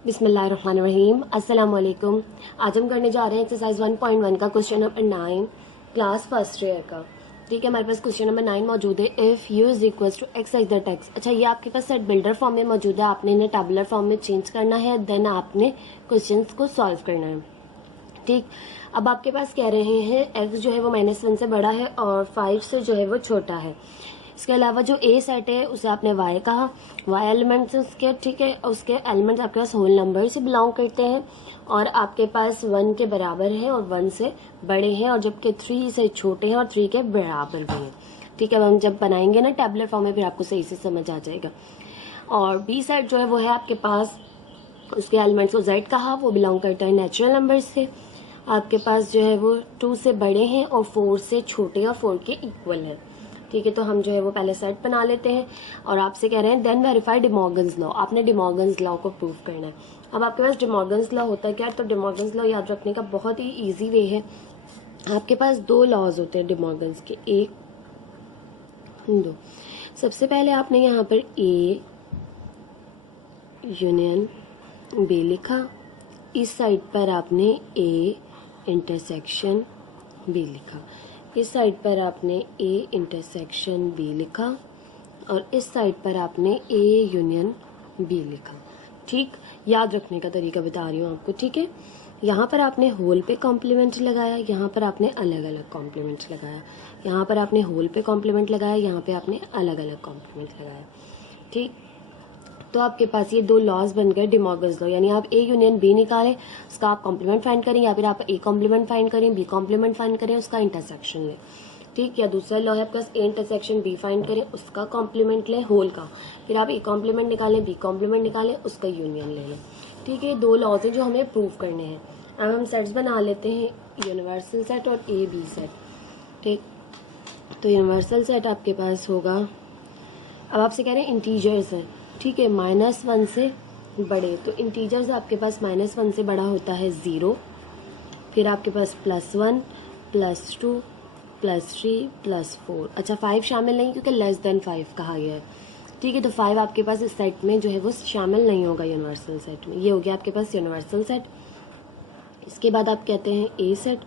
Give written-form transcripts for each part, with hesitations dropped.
बिस्मिल्लाहिर्रहमानिर्रहीम। अस्सलाम वालेकुम। आज हम करने जा रहे हैं एक्सरसाइज 1.1 का question number 9 class first year का। ठीक है, हमारे पास क्वेश्चन नंबर 9 मौजूद है। If U is equal to X is the text. अच्छा, ये आपके पास सेट बिल्डर फॉर्म में मौजूद है, आपने इन्हें टेबुलर फॉर्म में चेंज करना है, देन आपने क्वेश्चन को सॉल्व करना है। ठीक, अब आपके पास कह रहे हैं एक्स जो है वो -1 से बड़ा है और 5 से जो है वो छोटा है। इसके अलावा जो ए सेट है उसे आपने वाई कहा, वाई एलिमेंट्स उसके, ठीक है, उसके एलिमेंट्स आपके पास होल नंबर से बिलोंग करते हैं और आपके पास 1 के बराबर है और 1 से बड़े हैं, और जबकि 3 से छोटे हैं और 3 के बराबर भी हैं। ठीक है, अब हम जब बनाएंगे ना टेबुलर फॉर्म में फिर आपको सही से समझ आ जाएगा। और बी सेट जो है वो है आपके पास, उसके एलिमेंट्स को जेड कहा, वो बिलोंग करता है नेचुरल नंबर से। आपके पास जो है वो 2 से बड़े हैं और 4 से छोटे और 4 के इक्वल है। ठीक है, तो हम जो है वो पहले सेट बना लेते हैं और आपसे कह रहे हैं देन वेरीफाई डिमॉर्गन्स लॉ। आपने डिमॉर्गन्स लॉ को प्रूव करना है। अब आपके पास डिमॉर्गन्स लॉ होता है क्या? तो डिमॉर्गन्स लॉ याद रखने का बहुत ही इजी वे है। आपके पास 2 लॉज होते हैं डिमॉर्गन्स के, 1 2। सबसे पहले आपने यहाँ पर ए यूनियन बी लिखा, इस साइड पर आपने ए इंटरसेक्शन बी लिखा, इस साइड पर आपने ए इंटरसेक्शन बी लिखा और इस साइड पर आपने ए यूनियन बी लिखा। ठीक, याद रखने का तरीका बता रही हूँ आपको। ठीक है, यहाँ पर आपने होल पे कॉम्प्लीमेंट लगाया, यहाँ पर आपने अलग अलग कॉम्प्लीमेंट लगाया, यहाँ पर आपने होल पे कॉम्प्लीमेंट लगाया, यहाँ पे आपने अलग अलग कॉम्प्लीमेंट लगाया। ठीक, तो आपके पास ये 2 लॉज बन गए डिमॉर्गन्स लॉ। यानी आप ए यूनियन बी निकालें, उसका आप कॉम्प्लीमेंट फाइंड करें, या फिर आप ए कॉम्प्लीमेंट फाइंड करें, बी कॉम्प्लीमेंट फाइंड करें, उसका इंटरसेक्शन लें। ठीक, या दूसरा लॉ है आपके पास ए इंटरसेक्शन बी फाइंड करें, उसका कॉम्प्लीमेंट लें होल का, फिर आप ए कॉम्प्लीमेंट निकालें, बी कॉम्प्लीमेंट निकालें, उसका यूनियन ले लें। ठीक है, 2 लॉज हैं जो हमें प्रूव करने हैं। अब हम सेट्स बना लेते हैं, यूनिवर्सल सेट और ए बी सेट। ठीक, तो यूनिवर्सल सेट आपके पास होगा, अब आपसे कह रहे हैं इंटीजर्स हैं। ठीक है, -1 से बड़े, तो इंटीजर्स आपके पास -1 से बड़ा होता है 0, फिर आपके पास +1 +2 +3 +4। अच्छा, 5 शामिल नहीं क्योंकि लेस देन 5 कहा गया है। ठीक है, तो 5 आपके पास इस सेट में जो है वो शामिल नहीं होगा यूनिवर्सल सेट में। ये हो गया आपके पास यूनिवर्सल सेट। इसके बाद आप कहते हैं ए सेट।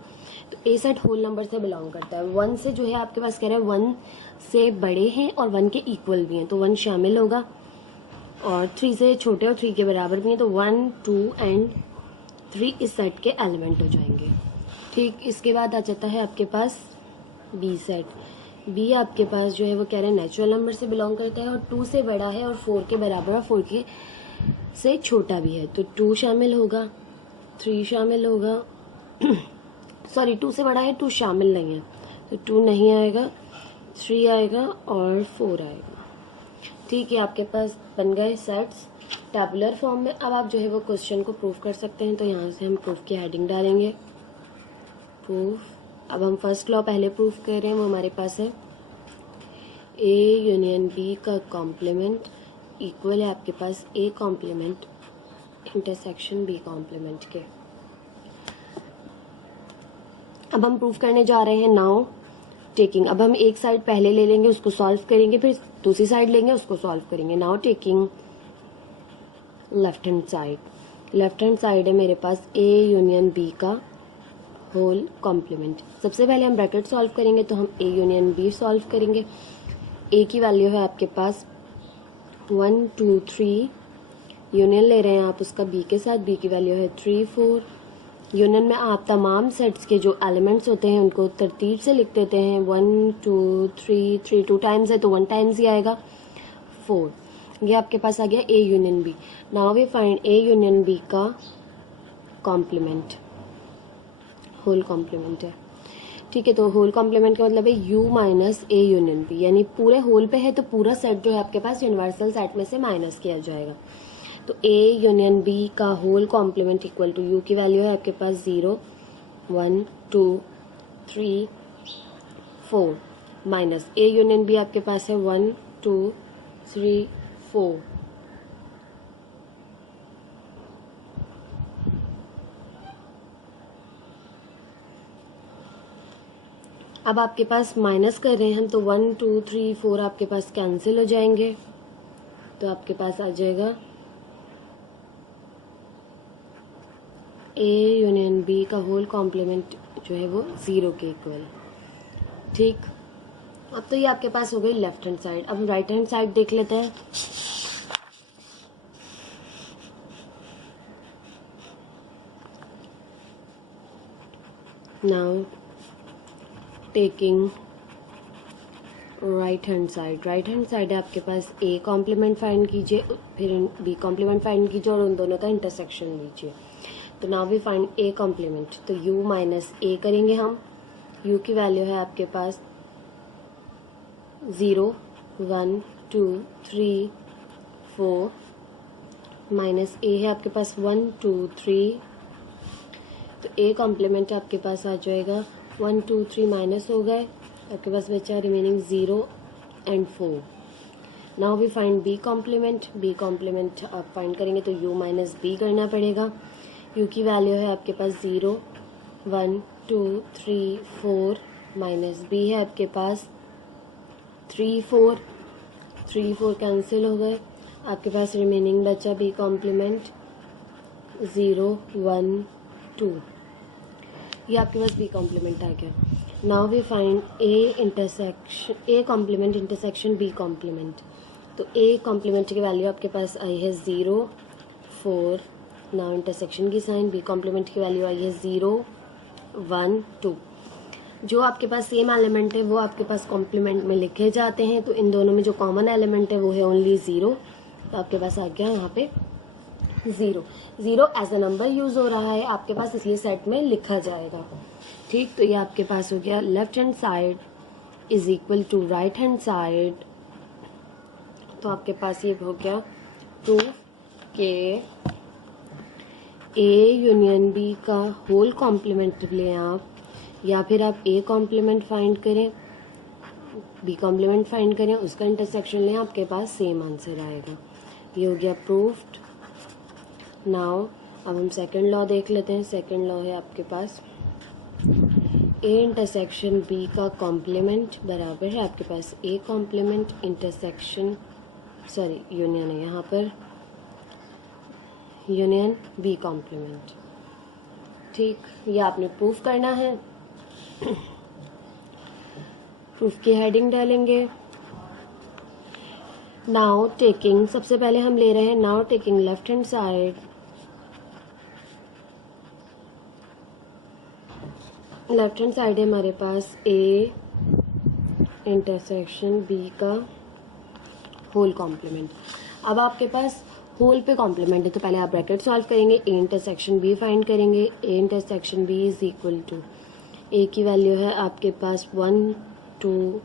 तो ए सेट होल नंबर से बिलोंग करता है। 1 से जो है आपके पास कह रहे हैं 1 से बड़े हैं और 1 के इक्वल भी हैं, तो 1 शामिल होगा, और 3 से छोटे और 3 के बराबर भी हैं, तो 1 2 एंड 3 इस सेट के एलिमेंट हो जाएंगे। ठीक, इसके बाद आ जाता है आपके पास बी सेट। बी आपके पास जो है वो कह रहे हैं नेचुरल नंबर से बिलोंग करता है और 2 से बड़ा है और 4 के बराबर और 4 के से छोटा भी है, तो 2 शामिल होगा, 3 शामिल होगा सॉरी 2 से बड़ा है, 2 शामिल नहीं है, तो 2 नहीं आएगा, 3 आएगा और 4 आएगा। ठीक है, आपके पास बन गए सेट्स टैबुलर फॉर्म में। अब आप जो है वो क्वेश्चन को प्रूव कर सकते हैं, तो यहाँ से हम प्रूफ की हेडिंग डालेंगे, प्रूफ। अब हम फर्स्ट लॉ पहले प्रूफ कर रहे हैं, वो हमारे पास है ए यूनियन बी का कॉम्प्लीमेंट इक्वल है आपके पास A complement intersection B complement के। अब हम प्रूफ करने जा रहे हैं नाउ टेकिंग। अब हम एक साइड पहले ले लेंगे, उसको सॉल्व करेंगे, फिर दूसरी साइड लेंगे, उसको सॉल्व करेंगे। Now taking left hand side. Left hand side है मेरे पास ए यूनियन बी का होल कॉम्प्लीमेंट। सबसे पहले हम ब्रैकेट सॉल्व करेंगे, तो हम ए यूनियन बी सॉल्व करेंगे। ए की वैल्यू है आपके पास 1 2 3, यूनियन ले रहे हैं आप उसका बी के साथ, बी की वैल्यू है 3 4। यूनियन में आप तमाम सेट्स के जो एलिमेंट्स होते हैं उनको तरतीब से लिख देते हैं, 1 2 3, 3 2 टाइम्स है तो 1 टाइम्स ही आएगा 4। ये आपके पास आ गया A union B. Now we find A union B का कॉम्प्लीमेंट, होल कॉम्प्लीमेंट है। ठीक है, तो होल कॉम्प्लीमेंट का मतलब है U minus A union B, यानी पूरे होल पे है तो पूरा सेट जो है आपके पास यूनिवर्सल सेट में से माइनस किया जाएगा। तो ए यूनियन बी का whole complement equal to U की वैल्यू है आपके पास 0 1 2 3 4 माइनस ए यूनियन बी आपके पास है 1 2 3 4। अब आपके पास माइनस कर रहे हैं हम, तो 1 2 3 4 आपके पास कैंसिल हो जाएंगे, तो आपके पास आ जाएगा ए यूनियन बी का होल कॉम्प्लीमेंट जो है वो 0 के इक्वल। ठीक, अब तो ये आपके पास हो गई लेफ्ट हैंड साइड। अब राइट हैंड साइड देख लेते हैं। Now taking right hand side है आपके पास ए कॉम्प्लीमेंट फाइंड कीजिए, फिर बी कॉम्प्लीमेंट फाइंड कीजिए और उन दोनों का इंटरसेक्शन लीजिए। तो now we find A complement, तो u माइनस ए करेंगे हम। u की वैल्यू है आपके पास 0 1 2 3 4 माइनस ए है आपके पास 1 2 3, तो ए कॉम्प्लीमेंट आपके पास आ जाएगा 1 2 3 माइनस हो गए, आपके पास बचा remaining 0 and 4। Now we find B complement आप फाइंड करेंगे तो u माइनस बी करना पड़ेगा। u की वैल्यू है आपके पास 0 1 2 3 4 माइनस बी है आपके पास 3 4 कैंसिल हो गए, आपके पास रिमेनिंग बचा बी कॉम्प्लीमेंट 0 1 2, ये आपके पास बी कॉम्प्लीमेंट आ गया। Now we find A complement intersection B complement, तो ए कॉम्प्लीमेंट की वैल्यू आपके पास आई है 0 4, नाउ इंटरसेक्शन की साइन, बी कॉम्प्लीमेंट की वैल्यू आई है 0 1 2। जो आपके पास सेम एलिमेंट है वो आपके पास कॉम्प्लीमेंट में लिखे जाते हैं, तो इन दोनों में जो कॉमन एलिमेंट है वो है ओनली 0, तो आपके पास आ गया यहाँ पे 0 एज अ नंबर यूज हो रहा है आपके पास, इसलिए सेट में लिखा जाएगा। ठीक, तो ये आपके पास हो गया left hand side is equal to right hand side. तो आपके पास ये हो गया प्रूफ के ए यूनियन बी का होल कॉम्प्लीमेंट लें आप, या फिर आप ए कॉम्प्लीमेंट फाइंड करें, बी कॉम्प्लीमेंट फाइंड करें, उसका इंटरसेक्शन लें, आपके पास सेम आंसर आएगा। ये हो गया प्रूफ्ड। नाउ अब हम सेकंड लॉ देख लेते हैं। सेकंड लॉ है आपके पास ए इंटरसेक्शन बी का कॉम्प्लीमेंट बराबर है आपके पास ए कॉम्प्लीमेंट इंटरसेक्शन यूनियन है यहाँ पर यूनियन बी कॉम्प्लीमेंट। ठीक, ये आपने प्रूफ करना है। प्रूफ की हेडिंग डालेंगे। नाउ टेकिंग, सबसे पहले हम ले रहे हैं now taking left hand side, left hand side है हमारे पास ए इंटरसेक्शन बी का होल कॉम्प्लीमेंट। अब आपके पास होल पे कॉम्प्लीमेंट है तो पहले आप ब्रैकेट सॉल्व करेंगे, ए इंटरसेक्शन बी फाइंड करेंगे। A intersection B is equal to A की वैल्यू है आपके पास 1 2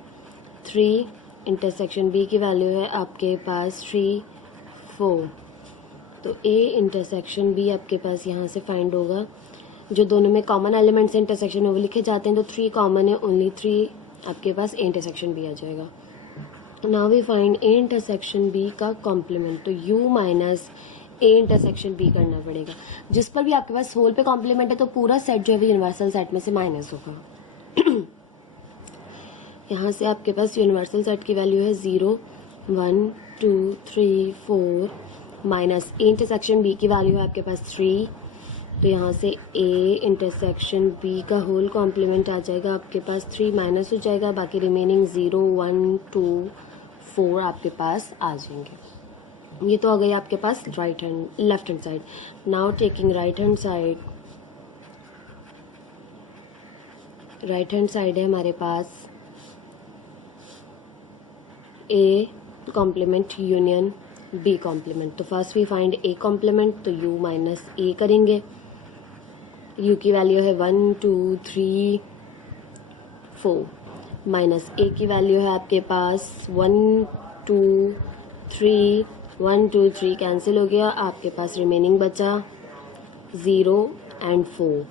3, इंटरसेक्शन बी की वैल्यू है आपके पास 3 4, तो ए इंटरसेक्शन बी आपके पास यहाँ से फाइंड होगा। जो दोनों में कॉमन एलिमेंट्स इंटरसेक्शन में वो लिखे जाते हैं, तो 3 कॉमन है, ओनली 3 आपके पास ए इंटरसेक्शन बी आ जाएगा। Now we find A intersection B का कॉम्प्लीमेंट, तो u minus A intersection B करना पड़ेगा। जिस पर भी आपके पास होल पे कॉम्प्लीमेंट है तो पूरा सेट जो है वो यूनिवर्सल सेट में से माइनस होगा। यहाँ से आपके पास यूनिवर्सल सेट की वैल्यू है 0 1 2 3 4 माइनस ए इंटरसेक्शन बी की वैल्यू है आपके पास 3, तो यहाँ से ए इंटरसेक्शन बी का होल कॉम्प्लीमेंट आ जाएगा आपके पास 3 माइनस हो जाएगा, बाकी रिमेनिंग 0 1 2 4 आपके पास आ जाएंगे। ये तो आ गई आपके पास left hand side. Now taking right hand side है हमारे पास A complement union B complement. तो first we find A complement, तो u माइनस ए करेंगे। u की वैल्यू है 1 2 3 4 माइनस ए की वैल्यू है आपके पास 1 2 3 1 2 3 कैंसिल हो गया, आपके पास रिमेनिंग बचा 0 एंड 4,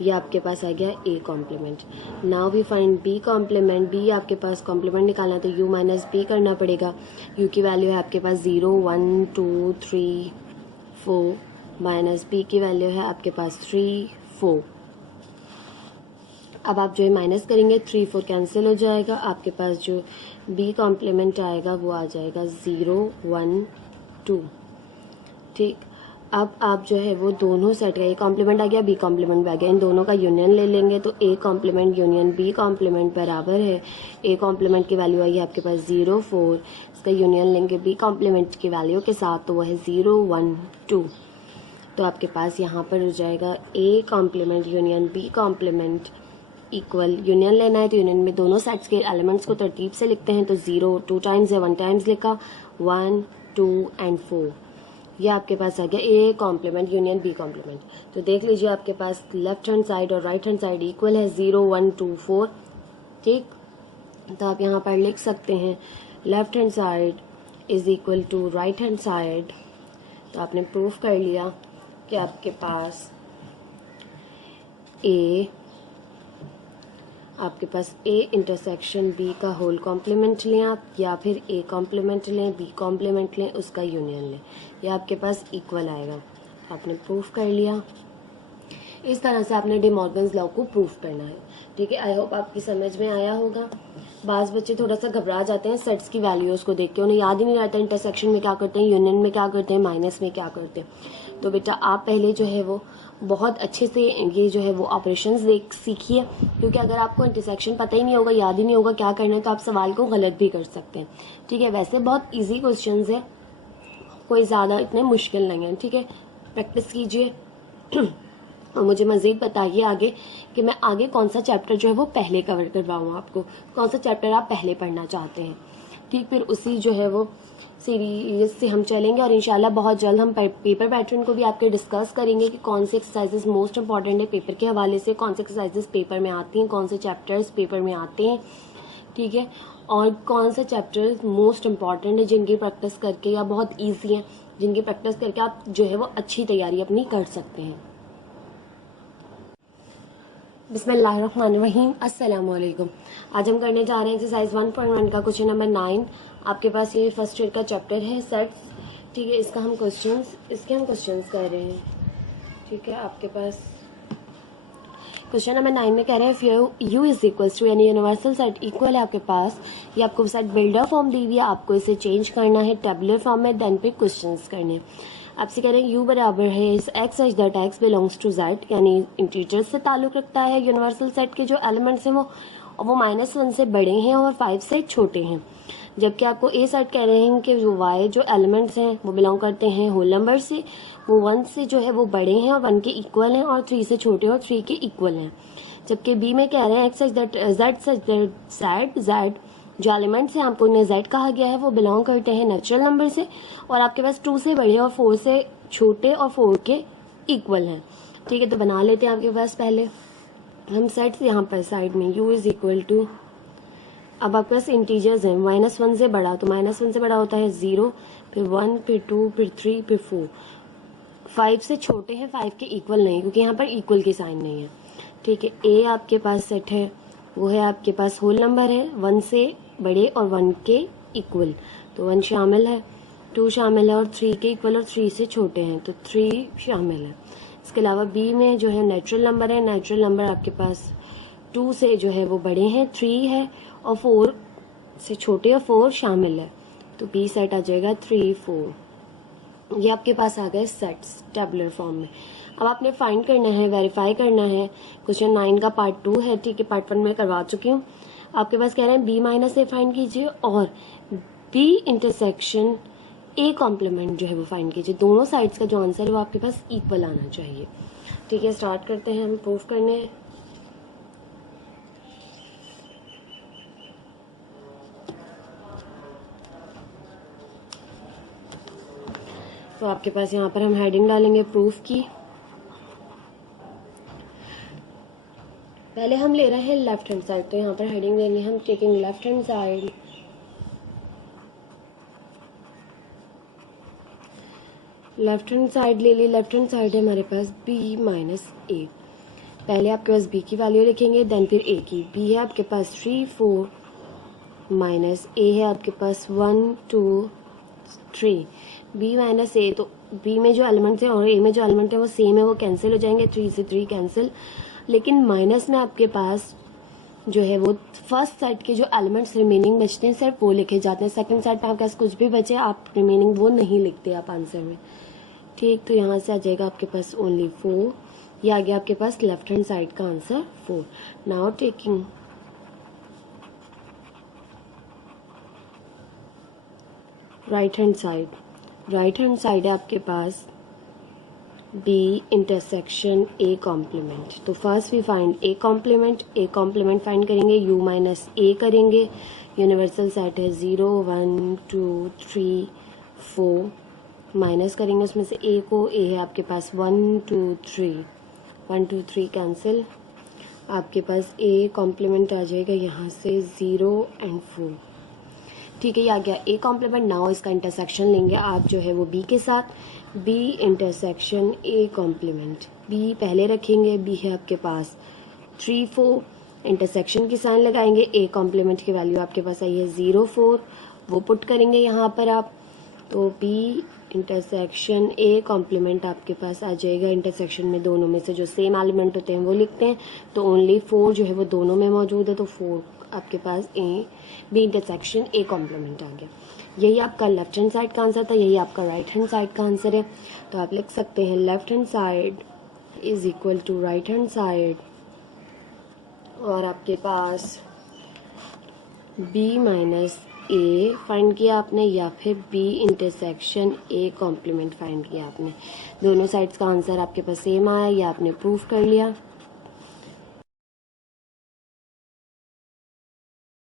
ये आपके पास आ गया A complement. Now we find B complement, B आपके पास कॉम्प्लीमेंट निकालना है तो u माइनस बी करना पड़ेगा। u की वैल्यू है आपके पास 0 1 2 3 4 माइनस बी की वैल्यू है आपके पास 3 4। अब आप जो है माइनस करेंगे 3 4 कैंसिल हो जाएगा, आपके पास जो बी कॉम्प्लीमेंट आएगा वो आ जाएगा 0 1 2। ठीक, अब आप जो है वो दोनों सेट का, ए कॉम्प्लीमेंट आ गया, बी कॉम्प्लीमेंट आ गया, इन दोनों का यूनियन ले लेंगे तो A complement union B complement बराबर है, ए कॉम्प्लीमेंट की वैल्यू आई है आपके पास 0 4, इसका यूनियन लेंगे बी कॉम्प्लीमेंट की वैल्यू के साथ तो वो है 0 1 2। तो आपके पास यहाँ पर हो जाएगा A complement union B complement equal, union लेना है तो यूनियन में दोनों सेट्स के एलिमेंट्स को तरतीब से लिखते हैं तो 0 2 टाइम्स है, 1 टाइम्स लिखा, 1 2 एंड 4। ये आपके पास आ गया A complement union B complement. तो देख लीजिए आपके पास लेफ्ट हैंड साइड और राइट हैंड साइड इक्वल है, 0 1 2 4। ठीक, तो आप यहाँ पर लिख सकते हैं left hand side is equal to right hand side. तो आपने प्रूफ कर लिया कि आपके पास ए इंटरसेक्शन बी का होल कॉम्प्लीमेंट लें आप, या फिर ए कॉम्प्लीमेंट लें, बी कॉम्प्लीमेंट लें, उसका यूनियन लें, ये आपके पास इक्वल आएगा। आपने प्रूफ कर लिया। इस तरह से आपने डी मॉर्गन्स लॉ को प्रूफ करना है। ठीक है, आई होप आपकी समझ में आया होगा। बाज़ बच्चे थोड़ा सा घबरा जाते हैं सेट्स की वैल्यूज़ को देख के, उन्हें याद ही नहीं रहता इंटरसेक्शन में क्या करते हैं, यूनियन में क्या करते हैं, माइनस में क्या करते हैं। तो बेटा आप पहले जो है वो बहुत अच्छे से ये जो है वो ऑपरेशंस देख सीखिए, क्योंकि अगर आपको इंटरसेक्शन पता ही नहीं होगा, याद ही नहीं होगा क्या करना है, तो आप सवाल को गलत भी कर सकते हैं। ठीक है, वैसे बहुत ईजी क्वेश्चंस है, कोई ज़्यादा इतने मुश्किल नहीं है। ठीक है, प्रैक्टिस कीजिए और मुझे मज़ीद बताइए आगे कि मैं आगे कौन सा चैप्टर जो है वो पहले कवर करवाऊँ आपको, कौन सा चैप्टर आप पहले पढ़ना चाहते हैं। ठीक, फिर उसी जो है वो सीरीज से हम चलेंगे और इंशाल्लाह बहुत जल्द हम पेपर पैटर्न को भी आपके डिस्कस करेंगे कि कौन से एक्सरसाइजेस मोस्ट इंपॉर्टेंट है पेपर के हवाले से, कौन से एक्सरसाइजेस पेपर में आती हैं, कौन से चैप्टर्स पेपर में आते हैं। ठीक है, और कौन से चैप्टर्स मोस्ट इंपॉर्टेंट है जिनकी प्रैक्टिस करके या बहुत ईजी हैं जिनकी प्रैक्टिस करके आप जो है वो अच्छी तैयारी अपनी कर सकते हैं। बिस्मिल्लाहिर्रहमानिर्रहीम, अस्सलाम वालेकुम। आज हम करने जा रहे हैं एक्सरसाइज 1.1 का क्वेश्चन नंबर 9। आपके पास ये फर्स्ट ईयर का चैप्टर है सेट्स। ठीक है, इसके हम क्वेश्चंस कर रहे हैं। ठीक है, आपके पास क्वेश्चन नंबर 9 में कह रहे हैं यू इज इक्वल्स टू, यानी यूनिवर्सल सेट इक्वल है आपके पास। ये आपको सेट बिल्डर फॉर्म दी हुई है, आपको इसे चेंज करना है टेबुलर फॉर्म में, देन फिर क्वेश्चंस करने हैं। आपसे कह रहे हैं यू बराबर है इस X such that X belongs to Z, यानी इंटीजर्स से ताल्लुक रखता है यूनिवर्सल सेट के जो एलिमेंट्स हैं वो -1 से बड़े हैं और 5 से छोटे हैं। जबकि आपको ए सेट कह रहे हैं कि जो वाई जो एलिमेंट्स हैं वो बिलोंग करते हैं होल नंबर से, वो 1 से जो है वो बड़े हैं और 1 के इक्वल हैं, और 3 से छोटे और 3 के इक्वल हैं। जबकि बी में कह रहे हैं x such that Z such that Z जो एलिमेंट्स हैं आपको उन्हें जेड कहा गया है वो बिलोंग करते हैं नेचुरल नंबर से, और आपके पास 2 से बड़े और 4 से छोटे और 4 के इक्वल हैं। ठीक है, तो बना लेते हैं आपके पास पहले हम सेट्स यहाँ पर साइड में u इज इक्वल टू, अब आपके पास इंटीजर्स हैं -1 से बड़ा, तो -1 से बड़ा होता है 0, फिर 1, फिर 2, फिर 3, फिर 4। 5 से छोटे हैं, 5 के इक्वल नहीं, क्योंकि यहाँ पर इक्वल की साइन नहीं है। ठीक है, ए आपके पास सेट है वो है आपके पास होल नंबर है, 1 से बड़े और 1 के इक्वल, तो 1 शामिल है, 2 शामिल है और 3 के इक्वल और 3 से छोटे हैं तो 3 शामिल है। इसके अलावा बी में जो है नेचुरल नंबर है, नेचुरल नंबर आपके पास 2 से जो है वो बड़े हैं, 3 है, और 4 से छोटे और 4 शामिल है, तो बी सेट आ जाएगा 3 4। ये आपके पास आ गए सेट्स टेबुलर फॉर्म में। अब आपने फाइंड करना है, वेरीफाई करना है। क्वेश्चन 9 का पार्ट 2 है। ठीक है, पार्ट 1 में करवा चुकी हूँ। आपके पास कह रहे हैं बी माइनस ए फाइंड कीजिए और बी इंटरसेक्शन ए कॉम्प्लीमेंट जो है वो फाइंड कीजिए। दोनों साइड्स का जो आंसर है वो आपके पास इक्वल आना चाहिए। ठीक है, स्टार्ट करते हैं हम प्रूफ करने। तो आपके पास यहाँ पर हम हेडिंग डालेंगे प्रूफ की। पहले हम ले रहे हैं लेफ्ट हैंड साइड, तो यहाँ पर हेडिंग देंगे हम taking left hand side. Left hand side ले ली, लेफ्ट हैंड साइड है हमारे पास b माइनस ए। पहले आपके पास b की वैल्यू लिखेंगे, देन फिर a की। b है आपके पास 3 4 माइनस a है आपके पास 1 2 3। b माइनस a, तो b में जो एलिमेंट्स हैं और a में जो एलिमेंट है वो सेम है, वो कैंसिल हो जाएंगे, 3 से 3 कैंसिल। लेकिन माइनस में आपके पास जो है वो फर्स्ट सेट के जो एलिमेंट्स रिमेनिंग बचते हैं सिर्फ वो लिखे जाते हैं। सेकंड सेट में आपके पास कुछ भी बचे आप रिमेनिंग वो नहीं लिखते आप आंसर में। ठीक, तो यहाँ से आ जाएगा आपके पास ओनली 4, ये आ गया आपके पास लेफ्ट हैंड साइड का answer 4। Now taking right hand side है आपके पास B इंटरसेक्शन A कॉम्प्लीमेंट। तो first we find A complement find करेंगे, U माइनस A करेंगे, यूनिवर्सल सेट है 0 1 2 3 4, माइनस करेंगे उसमें से A को, A है आपके पास 1 2 3 कैंसिल, आपके पास A कॉम्प्लीमेंट आ जाएगा यहाँ से 0 एंड 4। ठीक है, ये आ गया A कॉम्प्लीमेंट। नाउ इसका इंटरसेक्शन लेंगे आप जो है वो B के साथ, B intersection A complement. B पहले रखेंगे, B है आपके पास 3 4, इंटरसेक्शन की साइन लगाएंगे, A कॉम्प्लीमेंट की वैल्यू आपके पास आई है 0 4, वो पुट करेंगे यहाँ पर आप, तो B इंटरसेक्शन A कॉम्प्लीमेंट आपके पास आ जाएगा। इंटरसेक्शन में दोनों में से जो सेम एलिमेंट होते हैं वो लिखते हैं, तो ओनली 4 जो है वो दोनों में मौजूद है, तो 4 आपके पास B इंटरसेक्शन A कॉम्प्लीमेंट आ गया। यही आपका लेफ्ट हैंड साइड का आंसर था, यही आपका राइट हैंड साइड का आंसर है। तो आप लिख सकते हैं left hand side is equal to right hand side, और आपके पास B माइनस A फाइंड किया आपने, या फिर B intersection A complement find किया आपने। दोनों साइड्स का आंसर आपके पास सेम आया, ये आपने प्रूफ कर लिया।